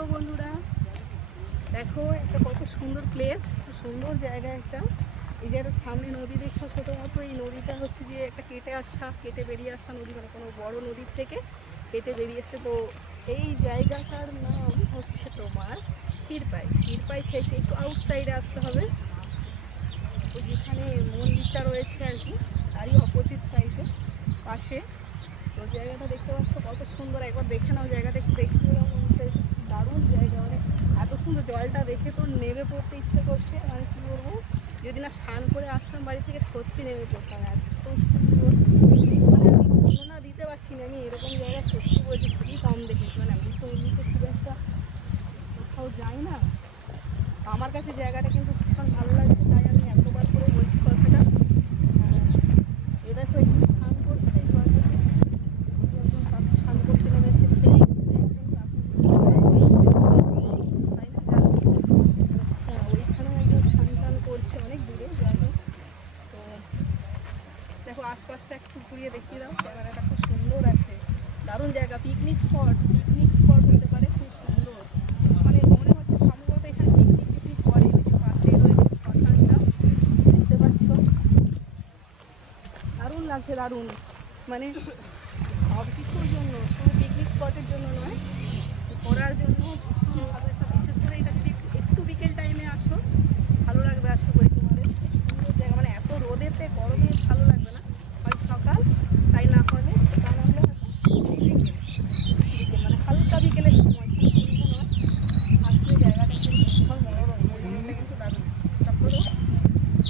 Hello বন্ধুরা, দেখো একটা কত সুন্দর প্লেস, সুন্দর জায়গা একটা। এই যে একটা সামনে নদী দেখছো ছোটো মতো, এই নদীটা হচ্ছে যে একটা কেটে বেরিয়ে আসা নদী, মানে কোনো বড় নদীর থেকে কেটে বেরিয়ে এসছে। তো এই জায়গাটার নাম হচ্ছে তোমার ক্ষীরপাই থেকে একটু আউটসাইডে আসতে হবে। ওই যেখানে মন্দিরটা রয়েছে আর কি, তারই অপোজিট সাইডে পাশে। তো জায়গাটা দেখতে পাচ্ছ কত সুন্দর, একবার দেখে নাও জায়গাটা, একটু দেখতে দারুণ জায়গা। মানে এত সুন্দর, জলটা দেখে তো নেমে পড়তে ইচ্ছে করছে। মানে কী বলবো, যদি না স্নান করে আসতাম বাড়ি থেকে সত্যি নেমে পড়তাম, এত সুন্দর। মানে আমি বর্ণনা দিতে পারছি না, আমি এরকম জায়গা সত্যি বলছি খুবই কম দেখেছি। মানে আমি তো এমনিতে খুব একটা কোথাও যাই না, আমার কাছে জায়গাটা কিন্তু ভীষণ ভালো লাগছে, তাই আমি এতবার করে বলছি কথাটা। এটা তো একটু স্নান করছে এই জলটাতে, একজন কাকু স্নান করতে নেমেছে, সেই একজন কাকু তাই না, আচ্ছা ওইখানেও একজন স্নান টান করছে অনেক দূরে, যাই হোক। তো দেখো আশপাশটা একটু ঘুরিয়ে দেখিয়ে দাও, জায়গাটা খুব সুন্দর আছে, দারুণ জায়গা, পিকনিক স্পট হতে পারে, খুব সুন্দর। মানে মনে হচ্ছে সম্ভবত এখানে পিকনিক করে। ওই যে পাশেই রয়েছে শ্মশানটা, দেখতে পাচ্ছ, দারুণ লাগছে, দারুণ। মানে সব কিছুর জন্য, শুধু পিকনিক স্পটের জন্য নয়, ঘোরার জন্য ভীষণ ভালো একটা, বিশেষ করে এটা যদি একটু বিকেল টাইমে আসো ভালো লাগবে, আশা করি তোমাদের। সুন্দর জায়গা, মানে এত রোদেতে গরমে